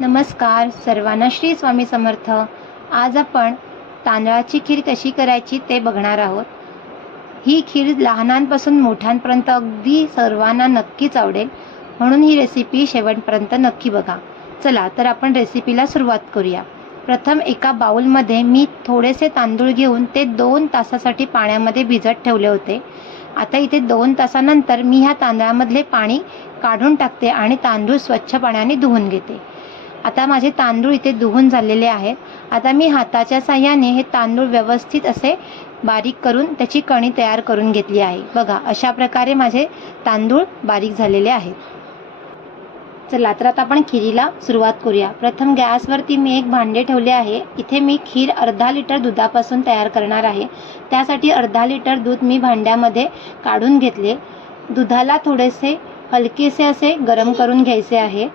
नमस्कार सर्वांना श्री स्वामी समर्थ. आज आपण तांदळाची खीर कशी करायची ते बघणार आहोत. ही खीर लहानांपासून मोठ्यांपर्यंत अगदी सर्वांना नक्कीच आवडेल. म्हणून ही रेसिपी शेवटपर्यंत नक्की बघा. चला तर आपण रेसिपीला सुरुवात करूया. प्रथम एका बाऊलमध्ये मी थोडेसे तांदूळ घेऊन ते दोन तासासाठी पाण्यामध्ये भिजत ठेवले होते. आता इथे दोन तासानंतर मी ह्या तांदळामधले पाणी काढून टाकते आणि तांदूळ स्वच्छ पाण्याने धुवून घेते. आता माझे तांदूळ इथे धुवून झालेले आहेत. आता मी हाताच्या साह्याने हे तांदूळ व्यवस्थित असे बारीक करून त्याची कणी तयार करून घेतली आहे. बघा अशा प्रकारे माझे तांदूळ बारीक झालेले आहेत. चला तर आता आपण खिरीला सुरुवात करूया. प्रथम गॅसवरती मी एक भांडे ठेवले आहे. इथे मी खीर अर्धा लिटर दुधापासून तयार करणार आहे. त्यासाठी अर्धा लिटर दूध मी भांड्यामध्ये काढून घेतले. दुधाला थोडेसे हलकेसे असे गरम करून घ्यायचे आहे.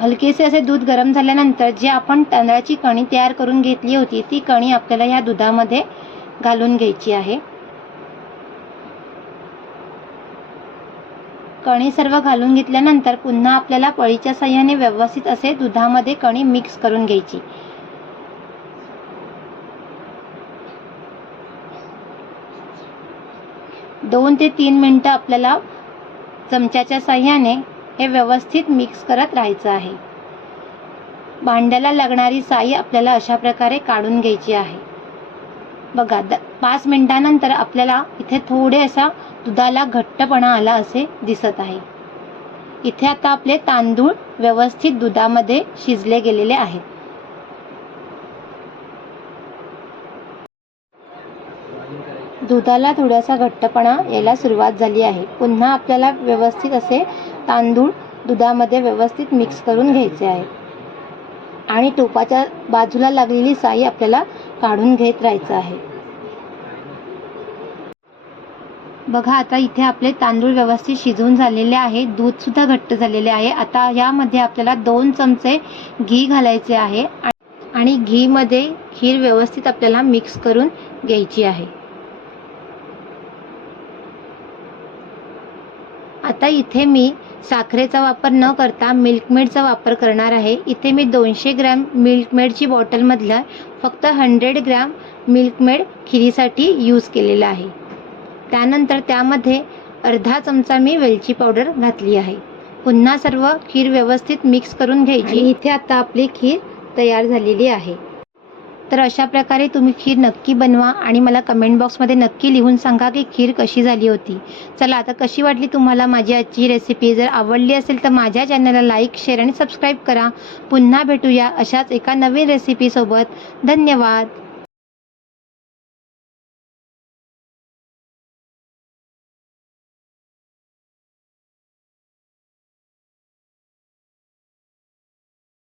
हलकेसे असे दूध गरम झाल्यानंतर जे आपण तांदळाची कणी तयार करून घेतली होती ती कणी आपल्याला या दुधामध्ये घालून घ्यायची आहे. कणी सर्व घालून घेतल्यानंतर पुन्हा आपल्याला पळीच्या साह्याने व्यवस्थित असे दुधामध्ये कणी मिक्स करून घ्यायची. दोन ते तीन मिनटं आपल्याला चमच्याच्या साह्याने हे व्यवस्थित मिक्स करत राहायचं आहे. भांड्याला लागणारी साई आपल्याला अशा प्रकारे काढून घ्यायची आहे. बघा द पाच मिनटानंतर आपल्याला इथे थोडे असा दुधाला घट्टपणा आला असे दिसत आहे. इथे आता आपले तांदूळ व्यवस्थित दुधामध्ये शिजले गेलेले आहेत. दुधाला थोडासा घट्टपणा यायला सुरुवात झाली आहे. पुन्हा आपल्याला व्यवस्थित असे तांदूळ दुधामध्ये व्यवस्थित मिक्स करून घ्यायचे आहे. आणि टोपाच्या बाजूला लागलेली साई आपल्याला काढून घेत राहायचं आहे. बघा आता इथे आपले तांदूळ व्यवस्थित शिजवून झालेले आहे. दूध सुद्धा घट्ट झालेले आहे. आता यामध्ये आपल्याला दोन चमचे घी घालायचे आहे. आणि घीमध्ये खीर व्यवस्थित आपल्याला मिक्स करून घ्यायची आहे. आता इथे मी साखरेचा वापर न करता मिल्कमेडचा वापर करणार आहे. इथे मी दोनशे ग्रॅम मिल्कमेडची बॉटलमधलं फक्त हंड्रेड ग्रॅम मिल्कमेड खिरीसाठी यूज केलेला आहे. त्यानंतर त्यामध्ये अर्धा चमचा मी वेलची पावडर घातली आहे. पुन्हा सर्व खीर व्यवस्थित मिक्स करून घ्यायची. इथे आता आपली खीर तयार झालेली आहे. तर अशा प्रकारे तुम्ही खीर नक्की बनवा आणि मला कमेंट बॉक्समध्ये नक्की लिहून सांगा की खीर कशी झाली होती. चला आता कशी वाटली तुम्हाला माझी आजची रेसिपी जर आवडली असेल तर माझ्या चॅनलला लाईक शेअर आणि सबस्क्राईब करा. पुन्हा भेटूया अशाच एका नवीन रेसिपीसोबत धन्यवाद.